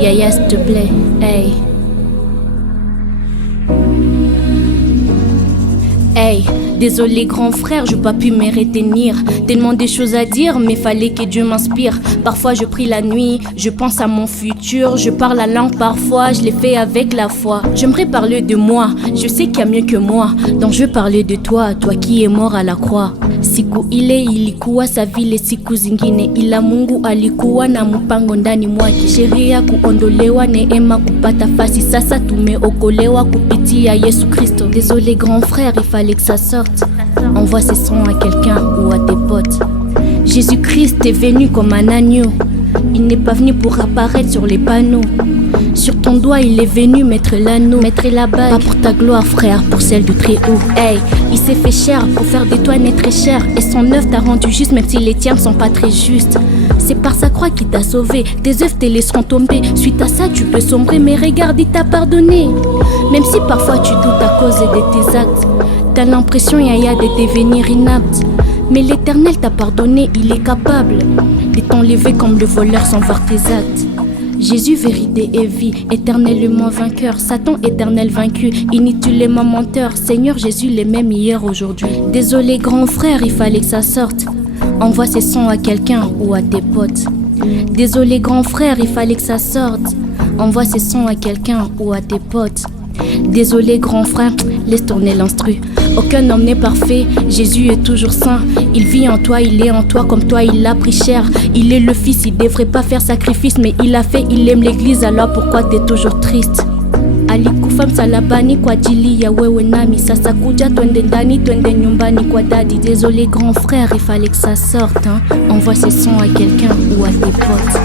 Yaya, s'il te plaît, hey. Hey, désolé grand frère, je pas pu me retenir. Tellement de choses à dire, mais fallait que Dieu m'inspire. Parfois je prie la nuit, je pense à mon futur. Je parle la langue parfois, je l'ai fait avec la foi. J'aimerais parler de moi, je sais qu'il y a mieux que moi. Donc je veux parler de toi, toi qui es mort à la croix. Siku ile ilikuwa sa vile siku zingine, ila Mungu alikuwa na mpango ndani mwake. Sheria kuondolewa, neema kupata fasi, sasa tumeokolewa kupitia Yesu Kristo. Désolé grand frère, il fallait que ça sorte. Envoie ces sons à quelqu'un ou à tes potes. Jésus-Christ est venu comme un agneau. Il n'est pas venu pour apparaître sur les panneaux. Sur ton doigt il est venu mettre l'anneau, mettre la bague. Pas pour ta gloire frère, pour celle du très haut. Hey, il s'est fait cher pour faire de toi naître très cher. Et son œuvre t'a rendu juste même si les tiens ne sont pas très justes. C'est par sa croix qu'il t'a sauvé, tes œuvres te laisseront tomber. Suite à ça tu peux sombrer, mais regarde il t'a pardonné. Même si parfois tu doutes à cause de tes actes, t'as l'impression Yaya de devenir inapte. Mais l'Éternel t'a pardonné, il est capable de t'enlever comme le voleur sans voir tes actes. Jésus vérité et vie, éternellement vainqueur. Satan éternel vaincu, inutilement menteur. Seigneur Jésus les mêmes hier aujourd'hui. Désolé grand frère, il fallait que ça sorte. Envoie ces sons à quelqu'un ou à tes potes. Désolé grand frère, il fallait que ça sorte. Envoie ces sons à quelqu'un ou à tes potes. Désolé grand frère, laisse tourner l'instru. Aucun homme n'est parfait, Jésus est toujours saint. Il vit en toi, il est en toi, comme toi il l'a pris cher. Il est le fils, il devrait pas faire sacrifice, mais il a fait, il aime l'église, alors pourquoi t'es toujours triste? Alikufa msalabani kwa ajili ya wewe nami. Sasa kuja twende ndani, twende nyumbani kwa daddy. Désolé grand frère, il fallait que ça sorte hein. Envoie ces sons à quelqu'un ou à tes potes.